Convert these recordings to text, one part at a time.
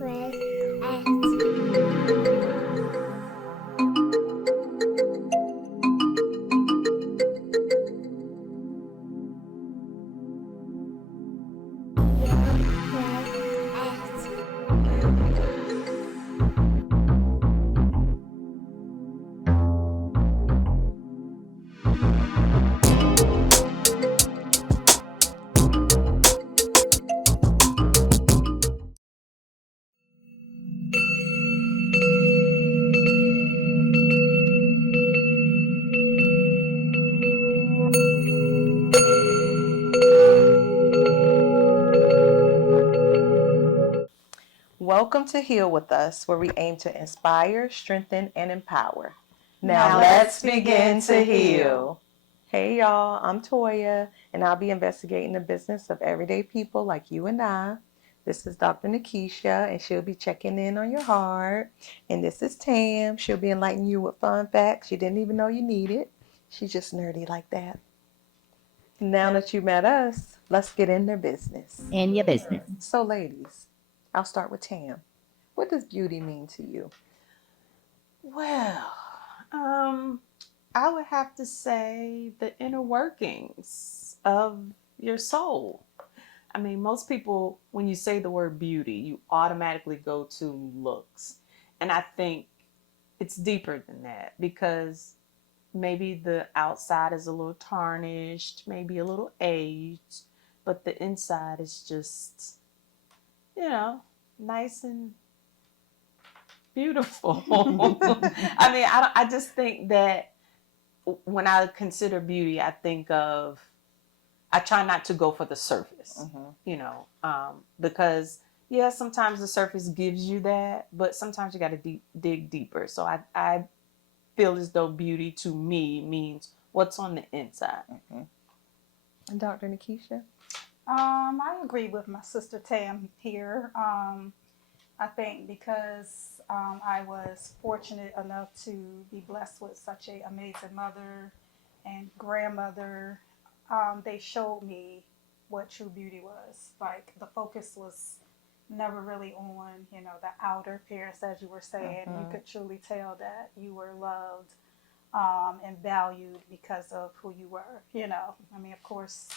with S. Welcome to Heal With Us, where we aim to inspire, strengthen, and empower. Now let's begin to heal. Hey y'all, I'm Toya, and I'll be investigating the business of everyday people like you and I. This is Dr. Nikkisha, and she'll be checking in on your heart. And this is Tam. She'll be enlightening you with fun facts you didn't even know you needed. She's just nerdy like that. Now that you met us, let's get in their business. In your business. So, ladies, I'll start with Tam. What does beauty mean to you? Well, I would have to say the inner workings of your soul. I mean, most people, when you say the word beauty, you automatically go to looks. And I think it's deeper than that because maybe the outside is a little tarnished, maybe a little aged, but the inside is just, nice and beautiful. I mean, I just think that when I consider beauty, I try not to go for the surface, because yeah, sometimes the surface gives you that, but sometimes you got to dig deeper. So I feel as though beauty to me means what's on the inside. And Dr. Nikkisha? I agree with my sister Tam here. I think because I was fortunate enough to be blessed with such an amazing mother and grandmother, they showed me what true beauty was. Like the focus was never really on, the outer appearance, as you were saying. You could truly tell that you were loved and valued because of who you were. I mean, of course,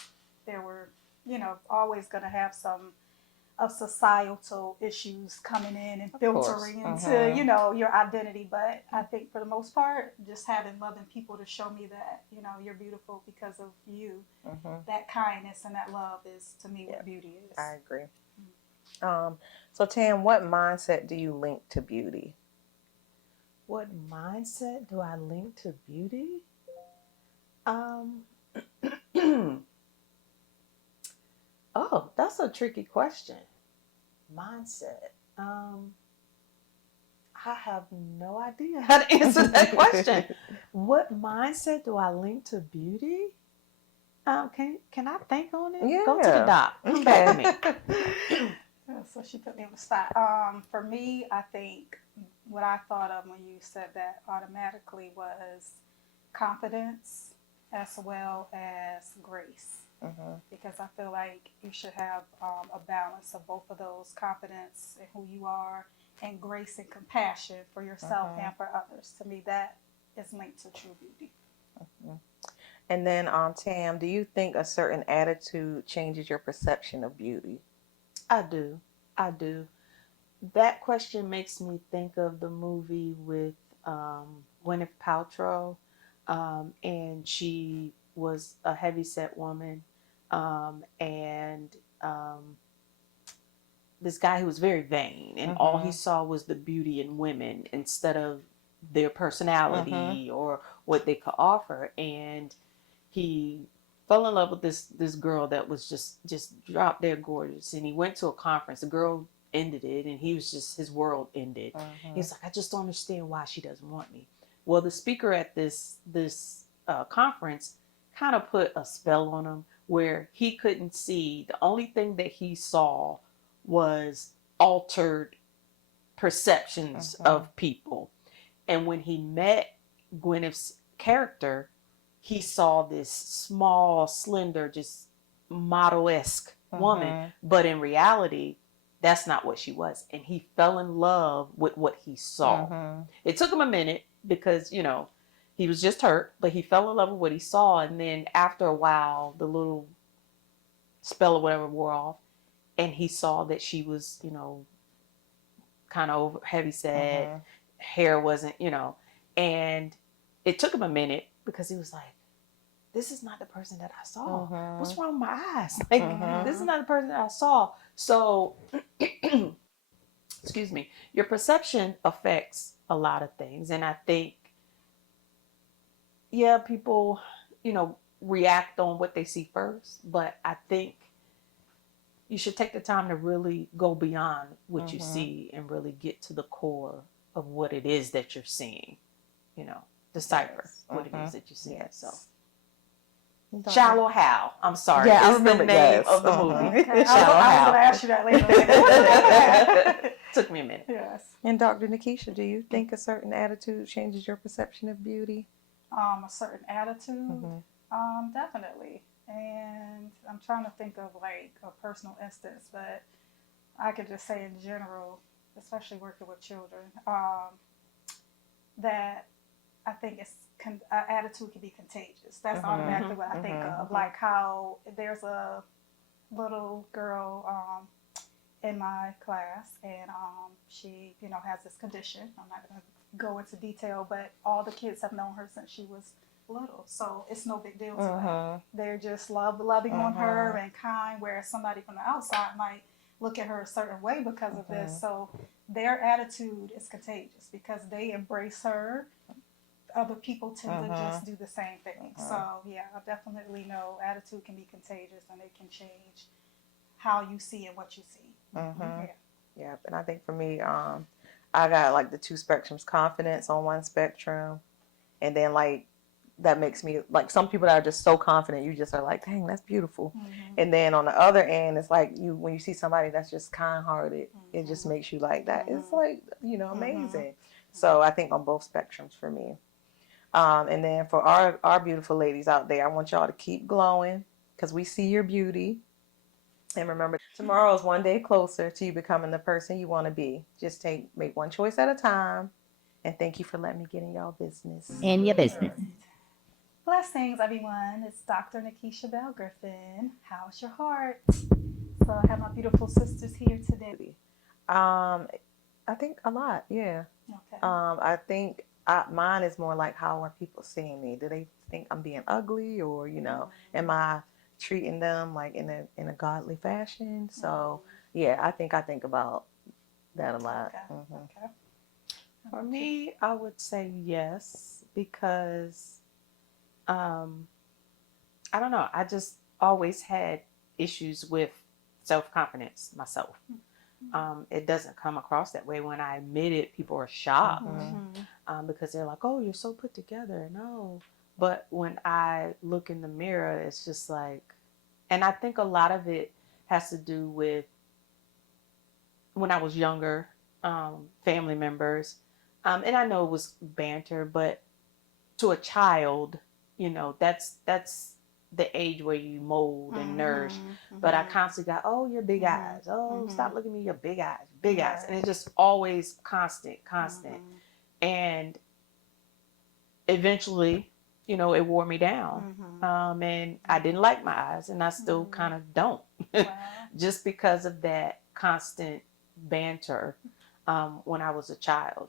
there were, always going to have some of societal issues coming in and filtering into, your identity. But I think for the most part, just having loving people to show me that, you're beautiful because of you, that kindness and that love is to me what beauty is. I agree. So Tam, what mindset do you link to beauty? What mindset do I link to beauty? Oh, that's a tricky question. Mindset. I have no idea how to answer that question. What mindset do I link to beauty? Can I think on it? Yeah. Go to the doc. Come back to me. So she put me on the spot. For me, I think what I thought of when you said that automatically was confidence as well as grace. Because I feel like you should have a balance of both of those, confidence in who you are and grace and compassion for yourself and for others. To me, that is linked to true beauty. And then, Tam, do you think a certain attitude changes your perception of beauty? I do. That question makes me think of the movie with Gwyneth Paltrow, and she was a heavyset woman, and this guy who was very vain, and all he saw was the beauty in women instead of their personality or what they could offer, and he fell in love with this girl that was just drop dead gorgeous, and he went to a conference. The girl ended it, and his world ended. He's like, I just don't understand why she doesn't want me. Well, the speaker at this conference kind of put a spell on him where he couldn't see. The only thing that he saw was altered perceptions of people. And when he met Gwyneth's character, he saw this small, slender, just model-esque woman. But in reality, that's not what she was. And he fell in love with what he saw. It took him a minute because, you know, he was just hurt, but he fell in love with what he saw. And then after a while, the little spell or whatever wore off. And he saw that she was, you know, kind of over heavy set, hair wasn't, you know. And it took him a minute because he was like, this is not the person that I saw. What's wrong with my eyes? Like, this is not the person that I saw. So, excuse me, your perception affects a lot of things. And I think, yeah, people, you know, react on what they see first. But I think you should take the time to really go beyond what you see and really get to the core of what it is that you're seeing. You know, decipher what it is that you're seeing. So. Shallow Hal. I'm sorry. Yeah, I It's remember the name this. of the movie. Okay, Shallow I was Hal. going to ask you that later. Took me a minute. Yes. And Dr. Nikkisha, do you think a certain attitude changes your perception of beauty? A certain attitude, definitely. And I'm trying to think of like a personal instance, but I could just say in general, especially working with children, that I think attitude can be contagious. That's automatically what I think of. Like how there's a little girl in my class, and she, you know, has this condition. I'm not going to go into detail, but all the kids have known her since she was little, so it's no big deal to them. They're just loving on her and kind, whereas somebody from the outside might look at her a certain way because of this. So their attitude is contagious because they embrace her. Other people tend to just do the same thing. So yeah, I definitely know attitude can be contagious and it can change how you see and what you see. Yeah, and I think for me, I got like the two spectrums: confidence on one spectrum, and then like that makes me like some people that are just so confident, you just are like, dang, that's beautiful. And then on the other end, it's like when you see somebody that's just kind-hearted, it just makes you like that. It's like, you know, amazing. So I think on both spectrums for me. And then for our beautiful ladies out there, I want y'all to keep glowing because we see your beauty. And remember, tomorrow is one day closer to you becoming the person you want to be. Just make one choice at a time. And thank you for letting me get in y'all business. In your business. Blessings, everyone. It's Dr. Nikkisha Bell-Griffin. How's your heart? So I have my beautiful sisters here today. I think a lot, yeah. Okay. I think mine is more like, how are people seeing me? Do they think I'm being ugly, or, you know, am I treating them like in a godly fashion? So yeah, I think about that a lot. Okay. For me, I would say yes, because I don't know. I just always had issues with self-confidence myself. It doesn't come across that way. When I admit it, people are shocked because they're like, oh, you're so put together. No. But when I look in the mirror, it's just like, and I think a lot of it has to do with when I was younger, family members. And I know it was banter, but to a child, you know, that's the age where you mold and nourish. But I constantly got, oh, your big eyes. Oh, stop looking at me, your big eyes. And it's just always constant. And eventually, you know, it wore me down. And I didn't like my eyes, and I still kind of don't. Just because of that constant banter when I was a child.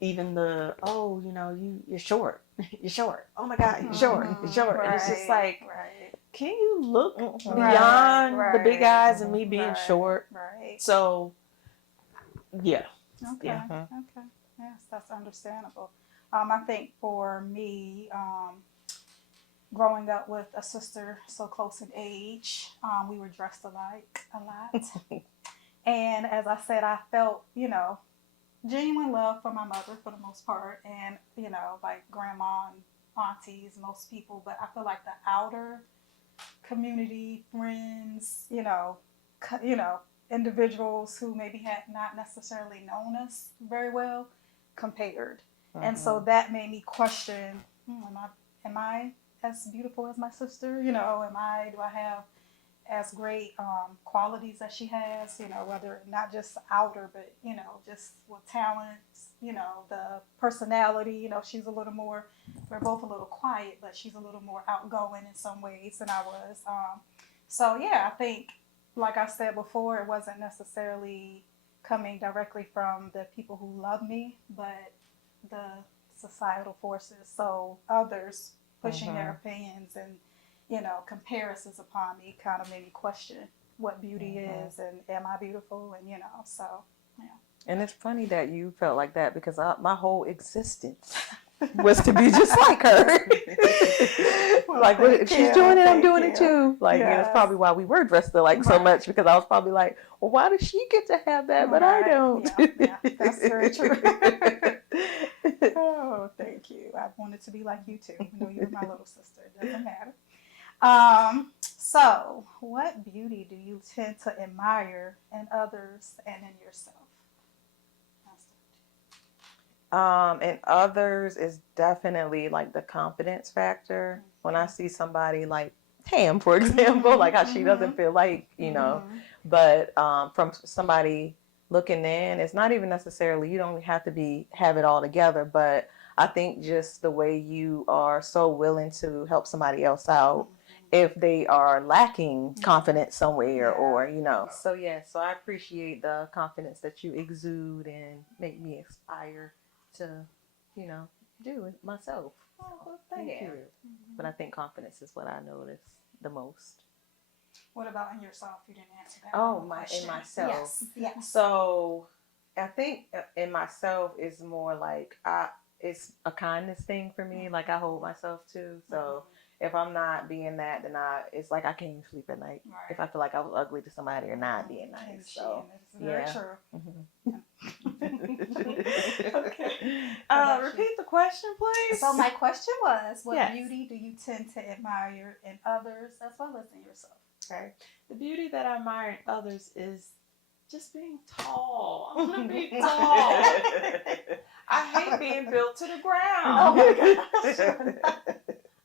Even the, oh, you know, you're short. You're short. Oh my God, you're short. You're short. And it's just like, can you look beyond the big eyes and me being short? So, yeah. Okay. Yes, that's understandable. I think for me, growing up with a sister so close in age, we were dressed alike a lot. And as I said, I felt, you know, genuine love for my mother for the most part, and, you know, like grandma and aunties, most people. But I feel like the outer community, friends, you know, individuals who maybe had not necessarily known us very well compared. And so that made me question, am I as beautiful as my sister? You know, do I have as great qualities that she has, whether not just outer, but, just with talents, the personality, she's a little more, we're both a little quiet, but she's a little more outgoing in some ways than I was. So, yeah, I think, like I said before, it wasn't necessarily coming directly from the people who love me, but the societal forces. So others pushing their opinions and, comparisons upon me kind of made me question what beauty is and am I beautiful? And, so, yeah. And it's funny that you felt like that because my whole existence was to be just like her. Like, if she's doing it, I'm doing it too. Like, and it's probably why we were dressed alike so much, because I was probably like, well, why does she get to have that, but I don't? Yeah, that's very true. Oh, thank you. I wanted to be like you too. I know you were my little sister. It doesn't matter. So, what beauty do you tend to admire in others and in yourself? And others is definitely like the confidence factor. When I see somebody like Tam, for example, like how she doesn't feel like, but from somebody looking in, it's not even necessarily, you don't have to have it all together, but I think just the way you are so willing to help somebody else out if they are lacking confidence somewhere or, So, yeah, so I appreciate the confidence that you exude and make me aspire to, do it myself. Oh, well, thank you. But I think confidence is what I notice the most. What about in yourself? You didn't answer that. Oh, in myself. Yes. So I think in myself is more like it's a kindness thing for me. Like I hold myself too. So if I'm not being that, then it's like I can't even sleep at night if I feel like I was ugly to somebody or not being nice. So it's very true. Okay. Repeat the question, please. So my question was, what beauty do you tend to admire in others as well as in yourself? Okay. The beauty that I admire in others is just being tall. I want to be tall. I hate being built to the ground. Oh my gosh.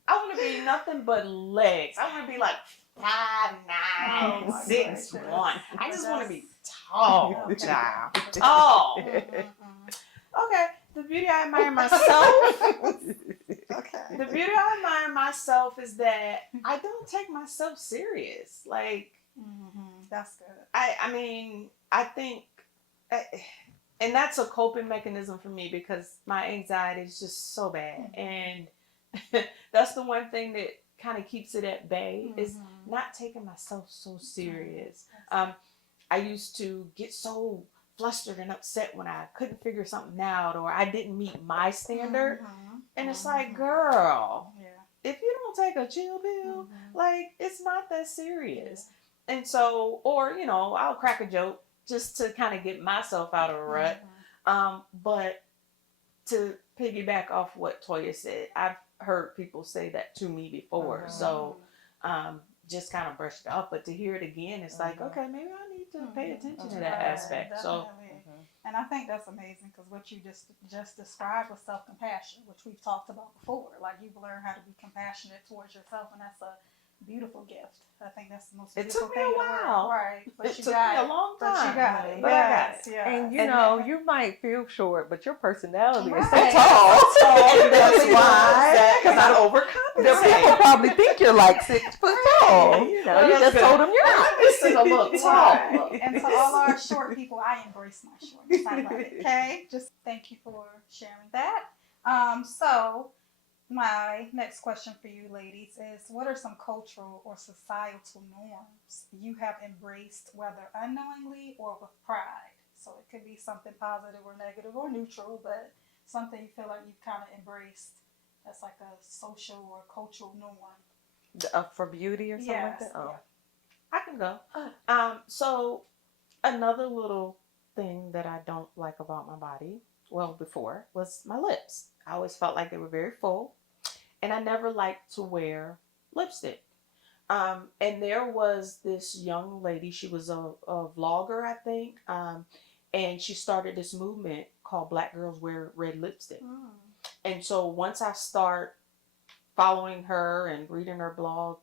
I want to be nothing but legs. I want to be like 5'9", 6'1". I just want to be tall, child. Tall. Okay. The beauty I admire in myself. Okay. The beauty I admire in myself is that I don't take myself serious. Like, that's good. I mean, I think, and that's a coping mechanism for me because my anxiety is just so bad. And that's the one thing that kind of keeps it at bay is not taking myself so serious. I used to get so flustered and upset when I couldn't figure something out or I didn't meet my standard. And it's like, girl, if you don't take a chill pill, like, it's not that serious. And so, or, I'll crack a joke just to kind of get myself out of a rut. But to piggyback off what Toya said, I've heard people say that to me before. So just kind of brushed it off. But to hear it again, it's like, okay, maybe I need to pay attention to that aspect. Definitely. So, and I think that's amazing because what you just described was self-compassion, which we've talked about before. Like you've learned how to be compassionate towards yourself, and that's a beautiful gift. I think that's the most beautiful thing. It took me a while. Right. But it you took got me it. a long time. But you got it. But I got it. Yeah. And you might feel short, but your personality is so Right. tall. And that's why, because I The overcompensate. people probably think you're like 6 foot tall. You just told them you're not. This is a little tall. Right. And to all our short people, I embrace my shortness. I love it. Okay. Just thank you for sharing that. So my next question for you ladies is, what are some cultural or societal norms you have embraced, whether unknowingly or with pride? So it could be something positive or negative or neutral, but something you feel like you've kind of embraced that's like a social or cultural norm. For beauty or something like that? Oh. I can go. So another little thing that I don't like about my body, well, before, was my lips. I always felt like they were very full, and I never liked to wear lipstick. And there was this young lady, she was a vlogger, I think, and she started this movement called Black Girls Wear Red Lipstick. And so once I start following her and reading her blog,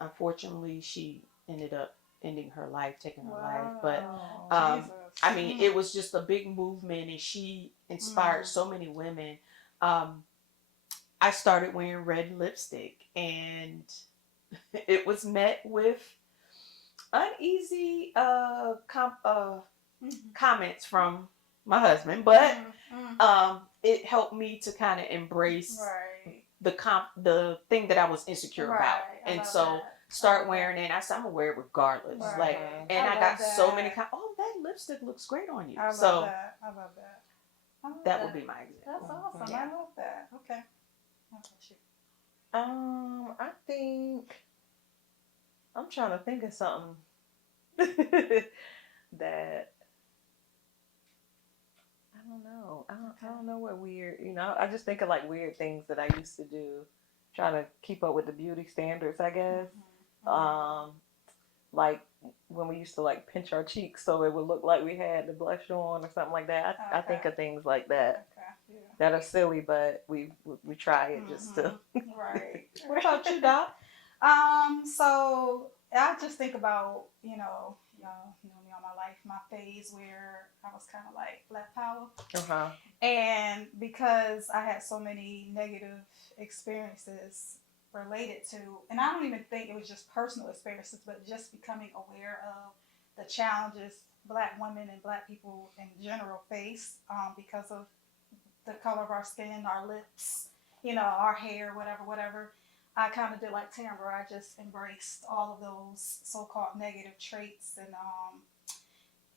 unfortunately, she ended up ending her life, taking her life. Wow. But Jesus. I mean, it was just a big movement, and she inspired so many women. I started wearing red lipstick, and it was met with uneasy comments from my husband, but it helped me to kind of embrace Right. the thing that I was insecure about, Right. I and love so that. start wearing it. And I said, I'm gonna wear it regardless. Right. Like, and I love got so that. many oh, that lipstick looks great on you. I love So that. I love that. I love that would be my That's example. awesome. Yeah. I love that. Okay. How about you? I think I'm trying to think of something that I don't know. I don't know what weird. I just think of like weird things that I used to do, trying to keep up with the beauty standards, I guess. Like when we used to like pinch our cheeks so it would look like we had the blush on or something like that. I think of things like that Okay. Yeah. that are silly, but we try it just to. Right. What about you, Doc? So I just think about, y'all know me all my life, my phase where I was kind of like Black Power. And because I had so many negative experiences related to, and I don't even think it was just personal experiences, but just becoming aware of the challenges Black women and Black people in general face because of the color of our skin, our lips, our hair, whatever. I kind of did like Tamara. I just embraced all of those so-called negative traits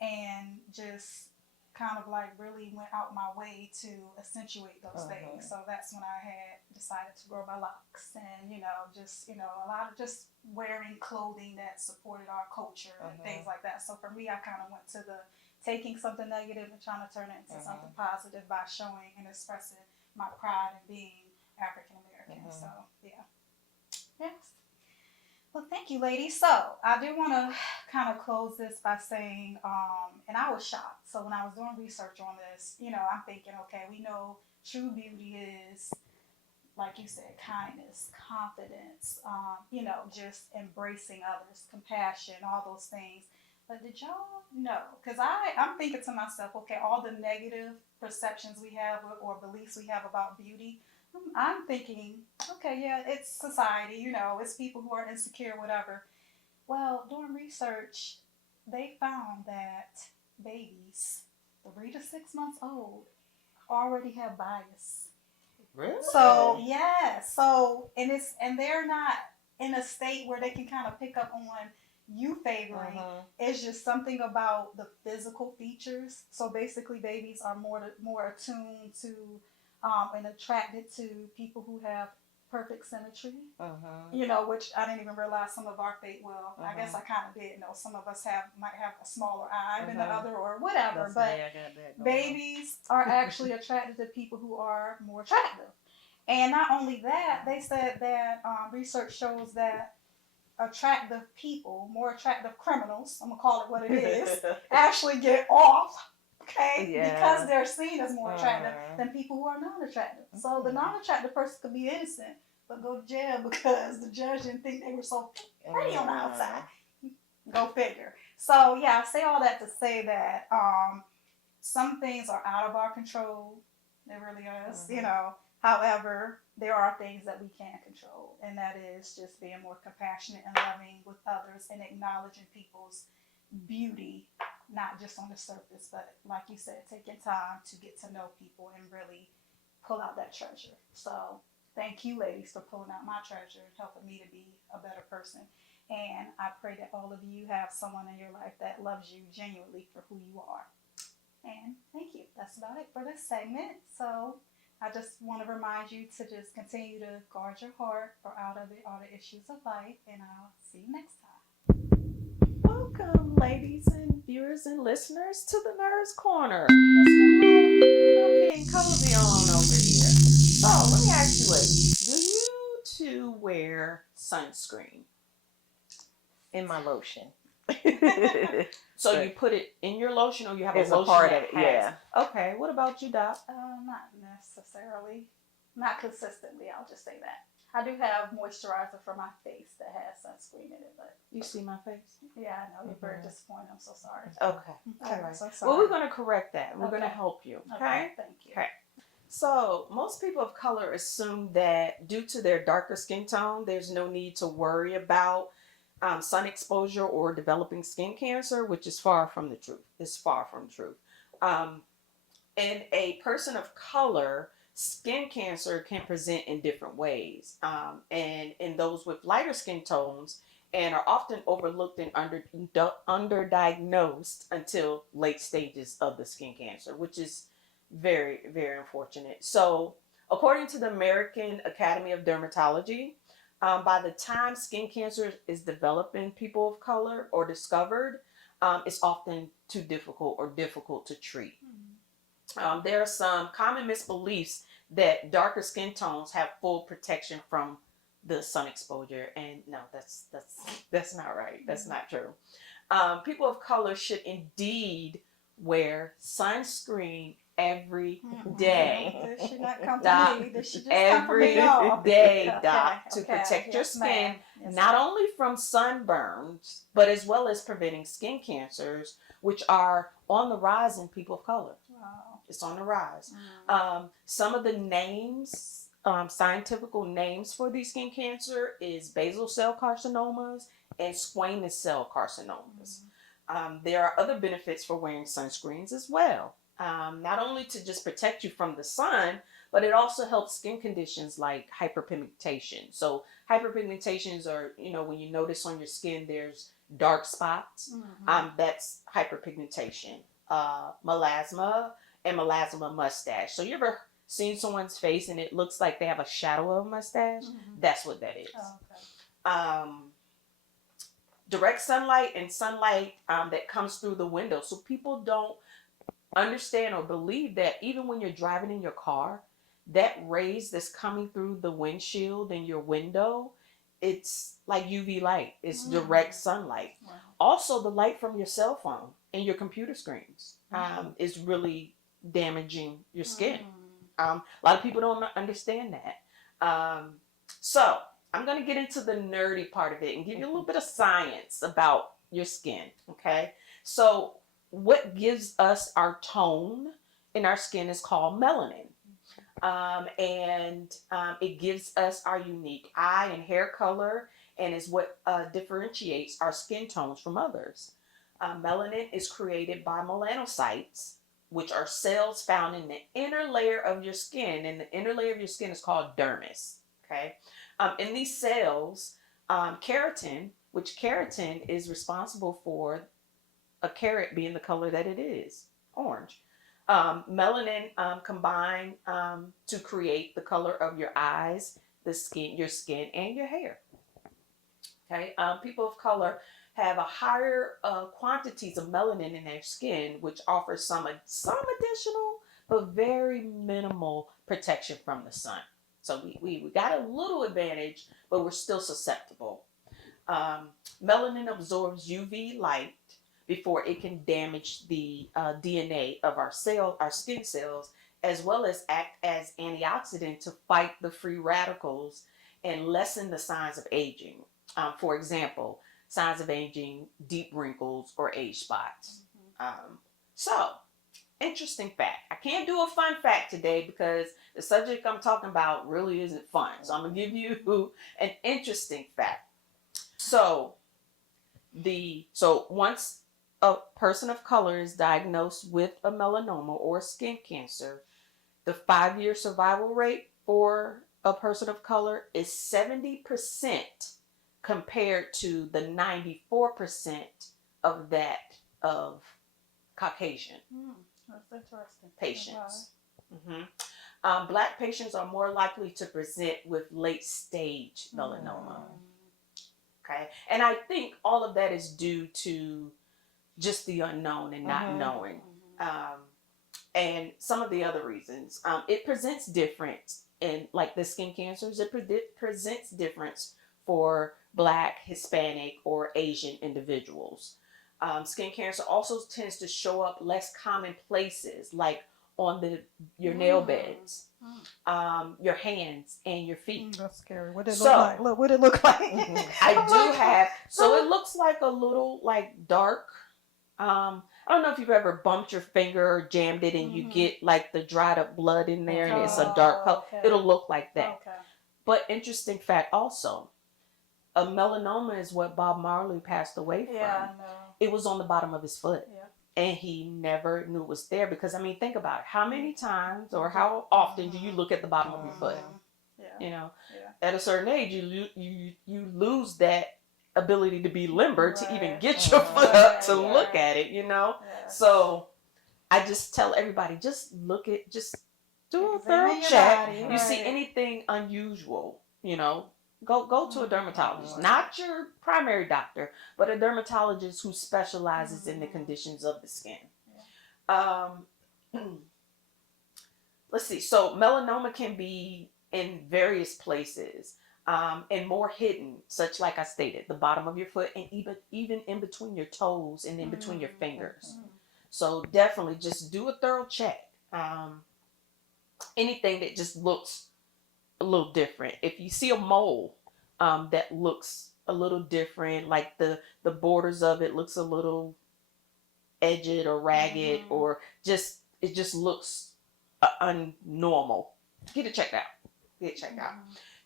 and just kind of like really went out my way to accentuate those things. So that's when I had decided to grow my locks and, just, a lot of just wearing clothing that supported our culture and things like that. So for me, I kind of went to the taking something negative and trying to turn it into something positive by showing and expressing my pride in being African American. So, yeah. Yes. Well, thank you, ladies. So I do want to kind of close this by saying, and I was shocked. So when I was doing research on this, I'm thinking, okay, we know true beauty is, like you said, kindness, confidence, just embracing others, compassion, all those things. But did y'all know? Because I'm thinking to myself, okay, all the negative perceptions we have or beliefs we have about beauty, I'm thinking, okay, yeah, it's society, it's people who are insecure, whatever. Well, doing research, they found that babies 3 to 6 months old already have bias. Really? So yeah, and they're not in a state where they can kind of pick up on you favoring. It's just something about the physical features. So basically, babies are more attuned to and attracted to people who have perfect symmetry. Which I didn't even realize some of our fate. Well, I guess I kind of did know some of us might have a smaller eye than the other or whatever. But babies are actually attracted to people who are more attractive. And not only that, they said that research shows that attractive people, more attractive criminals, I'm going to call it what it is, actually get off, because they're seen as more attractive than people who are non-attractive. So the non-attractive person could be innocent, but go to jail because the judge didn't think they were so pretty on the outside. Go figure. So yeah, I say all that to say that some things are out of our control. It really is, However, there are things that we can control, and that is just being more compassionate and loving with others and acknowledging people's beauty, not just on the surface, but like you said, taking time to get to know people and really pull out that treasure. So thank you, ladies, for pulling out my treasure and helping me to be a better person. And I pray that all of you have someone in your life that loves you genuinely for who you are. And thank you. That's about it for this segment. So I just want to remind you to just continue to guard your heart, for out of it all the issues of life. And I'll see you next time. Welcome, ladies and viewers and listeners, to the Nerd's Corner. I'm getting cozy on over here. So let me ask you, ladies, do you two wear sunscreen? In my lotion. So you put it in your lotion, or you have a lotion part that of it, has? yeah. Okay. What about you, Doc? Not necessarily. Not consistently, I'll just say that. I do have moisturizer for my face that has sunscreen in it, but You see my face? yeah, I know you're very disappointed. I'm so sorry. Okay. All I'm right. so sorry. Well, we're going to correct that. We're going to Okay. help you. Okay, thank you. Okay. So, most people of color assume that due to their darker skin tone, there's no need to worry about sun exposure or developing skin cancer, which is far from the truth. It's far from truth. In a person of color, skin cancer can present in different ways. And in those with lighter skin tones, and are often overlooked and underdiagnosed until late stages of the skin cancer, which is very, very unfortunate. So, according to the American Academy of Dermatology, by the time skin cancer is developed in people of color or discovered, it's often too difficult to treat. There are some common misbeliefs that darker skin tones have full protection from the sun exposure, and no, that's not right. That's not true. People of color should indeed wear sunscreen every day. This should not come Doc, to me. This should just come from me all. day, Okay, Doc, to okay. protect your Yes, skin, ma'am. Yes, not ma'am. only from sunburns, but as well as preventing skin cancers, which are on the rise in people of color. Wow. It's on the rise. Some of the names, scientific names for these skin cancer is basal cell carcinomas and squamous cell carcinomas. There are other benefits for wearing sunscreens as well. Not only to just protect you from the sun, but it also helps skin conditions like hyperpigmentation. So hyperpigmentations are, when you notice on your skin there's dark spots, that's hyperpigmentation. Melasma and melasma mustache. So you ever seen someone's face and it looks like they have a shadow of a mustache? That's what that is. Oh, okay. Direct sunlight and sunlight that comes through the window. So people don't understand or believe that even when you're driving in your car, that rays that's coming through the windshield and your window, it's like UV light. It's direct sunlight. Wow. Also, the light from your cell phone and your computer screens is really damaging your skin. A lot of people don't understand that. So I'm going to get into the nerdy part of it and give you a little bit of science about your skin. Okay. So what gives us our tone in our skin is called melanin. It gives us our unique eye and hair color and is what differentiates our skin tones from others. Melanin is created by melanocytes, which are cells found in the inner layer of your skin, and the inner layer of your skin is called dermis. Okay, in these cells, keratin, which keratin is responsible for a carrot being the color that it is, orange. Melanin combine to create the color of your eyes, your skin, and your hair. Okay, people of color have a higher quantities of melanin in their skin, which offers some additional but very minimal protection from the sun. So we got a little advantage, but we're still susceptible. Melanin absorbs UV light before it can damage the DNA of our skin cells, as well as act as antioxidant to fight the free radicals and lessen the signs of aging. For example, signs of aging, deep wrinkles, or age spots. So, interesting fact. I can't do a fun fact today because the subject I'm talking about really isn't fun. So I'm going to give you an interesting fact. So once a person of color is diagnosed with a melanoma or skin cancer, the 5-year survival rate for a person of color is 70% compared to the 94% of that of Caucasian That's interesting. patients. Black patients are more likely to present with late stage melanoma. Okay, and I think all of that is due to just the unknown and not knowing. And some of the other reasons. It presents different in like the skin cancers. It presents difference for Black, Hispanic, or Asian individuals. Skin cancer also tends to show up less common places like on your nail beds, your hands, and your feet. That's scary. What did it look like? Look, what did it look like? I do have. So it looks like a little like dark. I don't know if you've ever bumped your finger or jammed it and you get like the dried up blood in there and it's a dark color. Okay. It'll look like that. Okay. But interesting fact also, a melanoma is what Bob Marley passed away from. Yeah, I know. It was on the bottom of his foot. Yeah. And he never knew it was there because, I mean, think about it. How many times or how often do you look at the bottom of your foot? Yeah. You know, Yeah. at a certain age, you lose that ability to be limber to even get your foot up to look at it, you know? Yeah. So I just tell everybody, just do a thorough Examine your check. body, You see right. anything unusual, you know, go to a dermatologist, not your primary doctor, but a dermatologist who specializes in the conditions of the skin. Let's see. So melanoma can be in various places, and more hidden, such like I stated, the bottom of your foot and even in between your toes and in between your fingers. So definitely just do a thorough check. Anything that just looks a little different. If you see a mole that looks a little different, like the borders of it looks a little edged or ragged, or it just looks unnormal, get it checked out.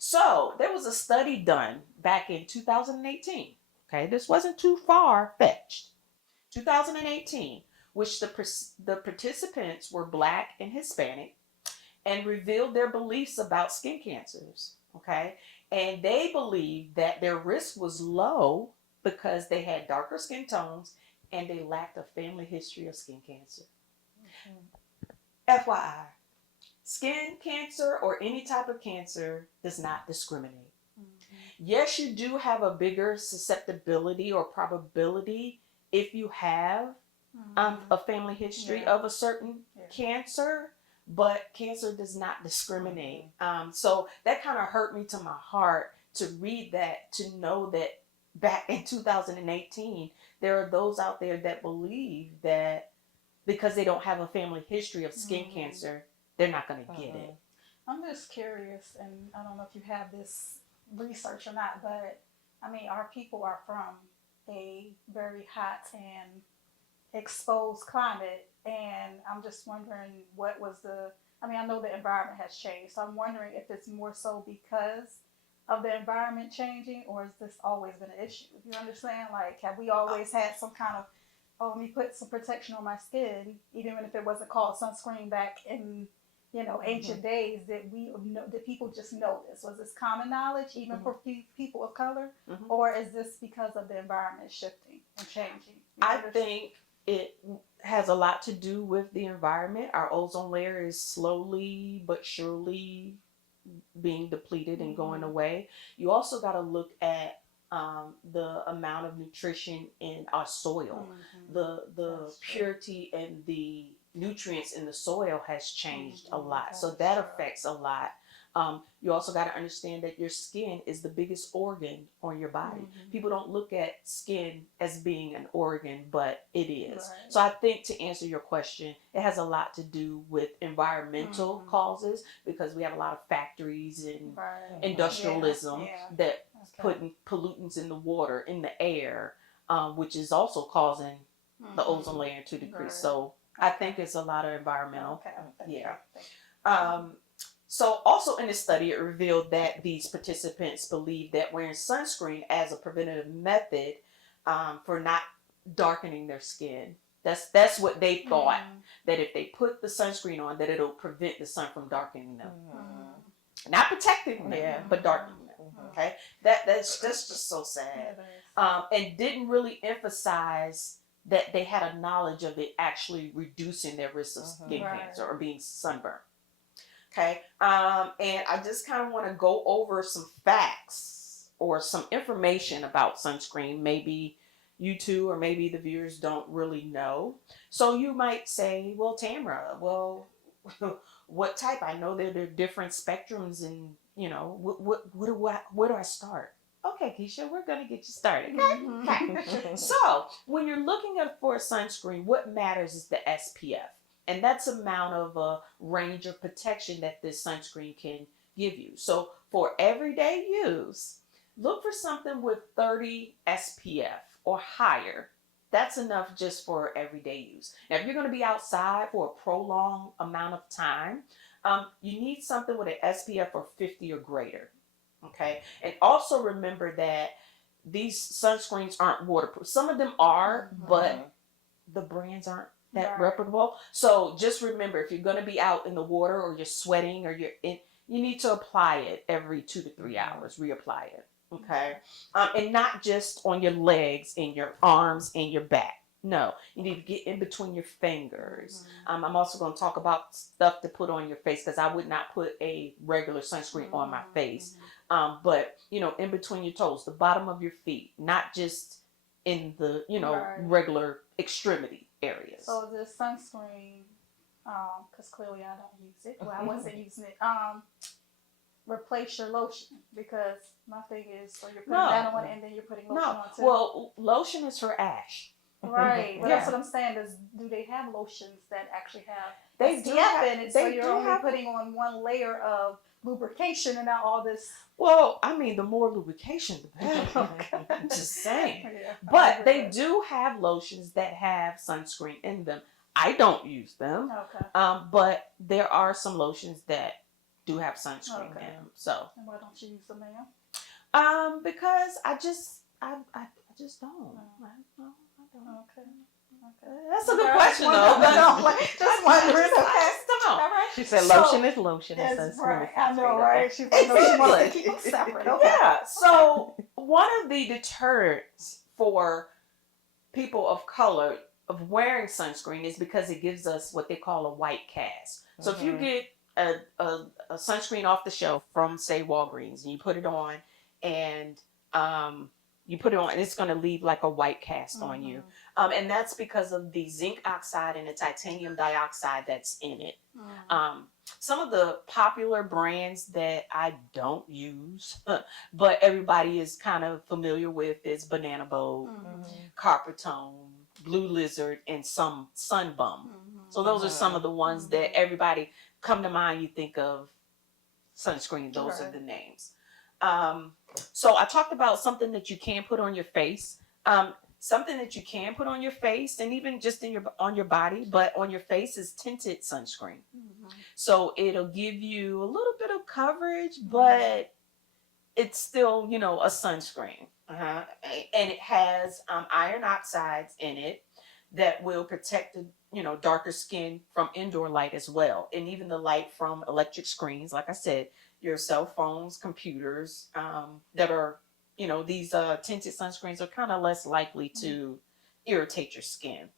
So there was a study done back in 2018. Okay, this wasn't too far fetched. 2018, which the participants were Black and Hispanic, and revealed their beliefs about skin cancers. Okay, and they believed that their risk was low because they had darker skin tones and they lacked a family history of skin cancer. FYI, skin cancer or any type of cancer does not discriminate. Yes, you do have a bigger susceptibility or probability if you have a family history of a certain cancer, but cancer does not discriminate. So that kind of hurt me to my heart to read that, to know that back in 2018, there are those out there that believe that because they don't have a family history of skin cancer, they're not going to get it. I'm just curious, and I don't know if you have this research or not, but I mean, our people are from a very hot and exposed climate, and I'm just wondering what was I know the environment has changed, so I'm wondering if it's more so because of the environment changing, or has this always been an issue? You understand? Like, have we always had some kind of, let me put some protection on my skin, even if it wasn't called sunscreen back in, ancient days, that people just know this? Was this common knowledge, even for people of color? Or is this because of the environment shifting and changing? I think it has a lot to do with the environment. Our ozone layer is slowly but surely being depleted and going away. You also got to look at the amount of nutrition in our soil. The purity and the nutrients in the soil has changed a lot. So that affects a lot. You also got to understand that your skin is the biggest organ on your body. People don't look at skin as being an organ, but it is. Right. So I think, to answer your question, it has a lot to do with environmental causes, because we have a lot of factories and industrialism that putting pollutants in the water, in the air, which is also causing the ozone layer to decrease. So I think it's a lot of environmental. So also in this study, it revealed that these participants believed that wearing sunscreen as a preventative method for not darkening their skin. That's what they thought, that if they put the sunscreen on, that it'll prevent the sun from darkening them. Not protecting them, but darkening them. Okay, that's just so sad. And didn't really emphasize that they had a knowledge of it actually reducing their risk of skin cancer or being sunburned. Okay, and I just kind of want to go over some facts or some information about sunscreen. Maybe you two or maybe the viewers don't really know. So you might say, well, Tamara, what type? I know that there are different spectrums, and where do I start? Okay, Keisha, we're going to get you started. Okay. So when you're looking for a sunscreen, what matters is the SPF. And that's amount of a range of protection that this sunscreen can give you. So for everyday use, look for something with 30 SPF or higher. That's enough just for everyday use. Now, if you're going to be outside for a prolonged amount of time, you need something with an SPF of 50 or greater. Okay. And also remember that these sunscreens aren't waterproof. Some of them are, but the brands aren't that reputable. So just remember, if you're going to be out in the water or you're sweating or you need to apply it every 2 to 3 hours, reapply it. Okay. And not just on your legs and your arms and your back. No, you need to get in between your fingers. I'm also going to talk about stuff to put on your face because I would not put a regular sunscreen on my face. But, in between your toes, the bottom of your feet, not just in the, regular extremity areas. So the sunscreen, because clearly I don't use it. Well, I wasn't using it. Replace your lotion, because my thing is, so you're putting that on and then you're putting lotion on too. Well, lotion is for ash. Right, but that's what I'm saying is, do they have lotions that actually have They do have, in it, so you're only putting on one layer of lubrication and not all this? Well, I mean, the more lubrication, the better. I'm just saying. Yeah, But they do have lotions that have sunscreen in them. I don't use them. Okay. But there are some lotions that do have sunscreen in them. So. And why don't you use them, ma'am? Because I just don't. I don't. Okay. That's a good question, though. Just wondering. Okay. All right. She said lotion is lotion. That's sunscreen right. is I know, sunscreen. right? She's like, no, she wants to keep them separate. Okay. Yeah. So one of the deterrents for people of color of wearing sunscreen is because it gives us what they call a white cast. So if you get a sunscreen off the shelf from, say, Walgreens, and you put it on, and it's going to leave like a white cast on you. And that's because of the zinc oxide and the titanium dioxide that's in it. Some of the popular brands that I don't use, but everybody is kind of familiar with, is Banana Boat, Carpetone, Blue Lizard, and some Sun Bum. So those are some of the ones that everybody come to mind. You think of sunscreen, those are the names. So I talked about something that you can put on your face. Something that you can put on your face, and even just on your body, but on your face, is tinted sunscreen. So it'll give you a little bit of coverage, but it's still, a sunscreen. And it has iron oxides in it that will protect the darker skin from indoor light as well, and even the light from electric screens. Like I said, your cell phones, computers, that are, these tinted sunscreens are kind of less likely to irritate your skin.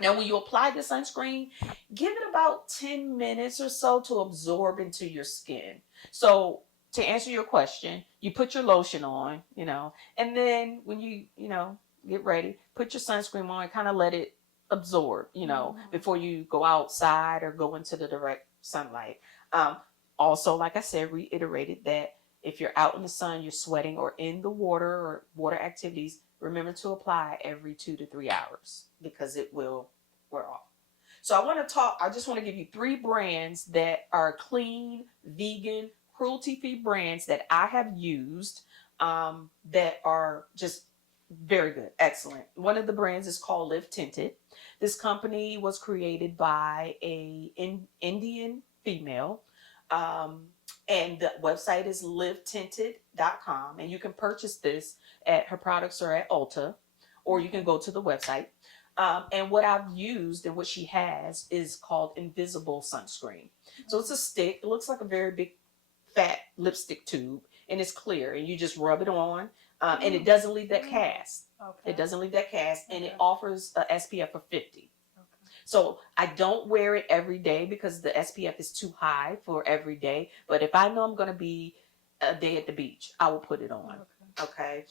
Now, when you apply the sunscreen, give it about 10 minutes or so to absorb into your skin. So to answer your question, you put your lotion on, and then when you, get ready, put your sunscreen on and kind of let it absorb, before you go outside or go into the direct sunlight. Also, like I said, reiterated that if you're out in the sun, you're sweating, or in the water or water activities, remember to apply every 2 to 3 hours because it will wear off. So I just want to give you 3 brands that are clean, vegan, cruelty-free brands that I have used, that are just very good, excellent. One of the brands is called Live Tinted. This company was created by an Indian female. And the website is livetinted.com, and you can purchase this at her products or at Ulta, or you can go to the website. And what I've used and what she has is called Invisible Sunscreen. So it's a stick. It looks like a very big, fat lipstick tube, and it's clear, and you just rub it on, and it doesn't leave that cast. Okay. It doesn't leave that cast, and it offers a SPF of 50. So I don't wear it every day because the SPF is too high for every day. But if I know I'm going to be a day at the beach, I will put it on. Okay.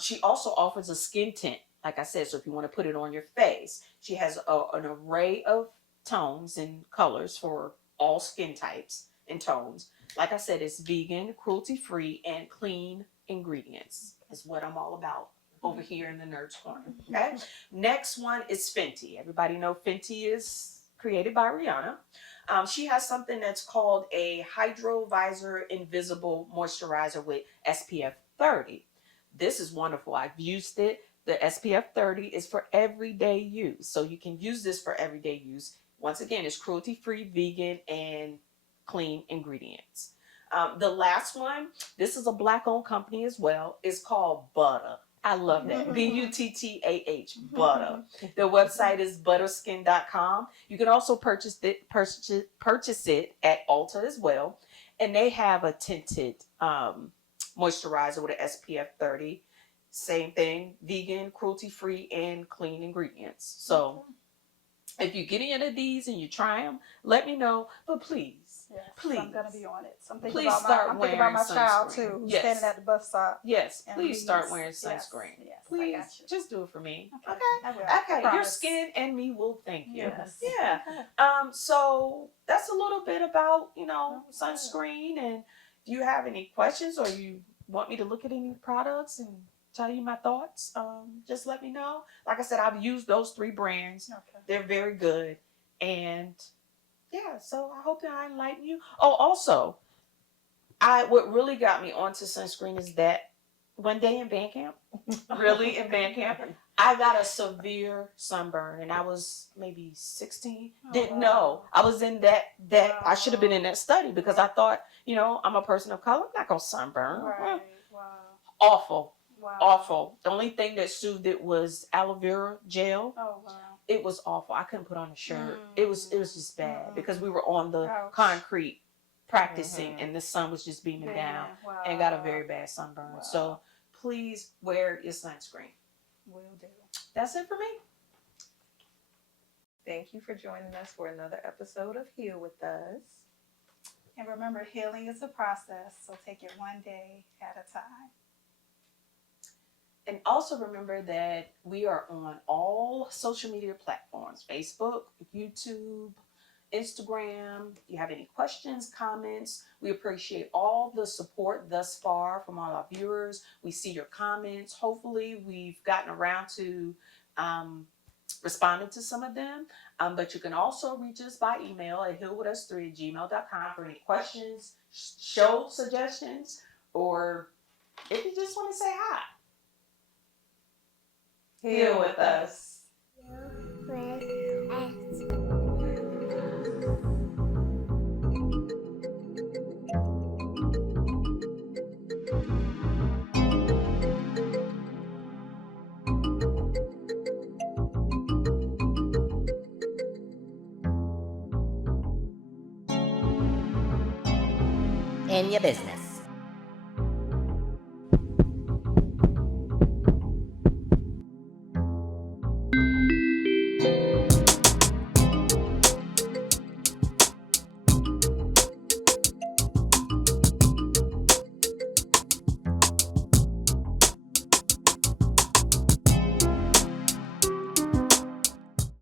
She also offers a skin tint, like I said. So if you want to put it on your face, she has an array of tones and colors for all skin types and tones. Like I said, it's vegan, cruelty-free, and clean ingredients is what I'm all about over here in the Nerds Corner. Okay. Next one is Fenty. Everybody know Fenty is created by Rihanna. She has something that's called a Hydro Visor Invisible Moisturizer with SPF 30. This is wonderful. I've used it. The SPF 30 is for everyday use. So you can use this for everyday use. Once again, it's cruelty-free, vegan, and clean ingredients. The last one, this is a Black-owned company as well. It's called Butter. I love that. Buttah, Butter. Their website is butterskin.com. You can also purchase it at Ulta as well. And they have a tinted moisturizer with an SPF 30. Same thing, vegan, cruelty-free, and clean ingredients. So if you get any of these and you try them, let me know. But please, Yes, please. I'm gonna be on it. So I'm Please thinking start I'm thinking about my wearing child sunscreen. too, who's Yes. standing at the bus stop. Yes, And please start wearing yes, sunscreen. yes, I Please, got you. just do it for me. Okay. I will. I Okay. Your promise. skin and me will thank you. Yes. Yeah. Okay. So that's a little bit about, sunscreen. And if you have any questions or you want me to look at any products and tell you my thoughts, just let me know. Like I said, I've used those 3 brands. Okay. They're very good. And yeah, so I hope that I enlighten you. Oh, also, what really got me onto sunscreen is that one day in band camp, I got a severe sunburn, and I was maybe 16. Didn't know. I was in that I should have been in that study because I thought, I'm a person of color. I'm not gonna sunburn. Right. Wow. Awful. Wow. Awful. The only thing that soothed it was aloe vera gel. Oh wow. It was awful. I couldn't put on a shirt. It was just bad because we were on the Ouch. concrete practicing and the sun was just beaming down Wow. and got a very bad sunburn. Wow. So please wear your sunscreen. Will do. That's it for me. Thank you for joining us for another episode of Heal With Us. And remember, healing is a process, so take it one day at a time. And also remember that we are on all social media platforms, Facebook, YouTube, Instagram. If you have any questions, comments, we appreciate all the support thus far from all our viewers. We see your comments. Hopefully we've gotten around to responding to some of them. But you can also reach us by email at healwithus3@gmail.com for any questions, show suggestions, or if you just want to say hi. Heal with us. In your business.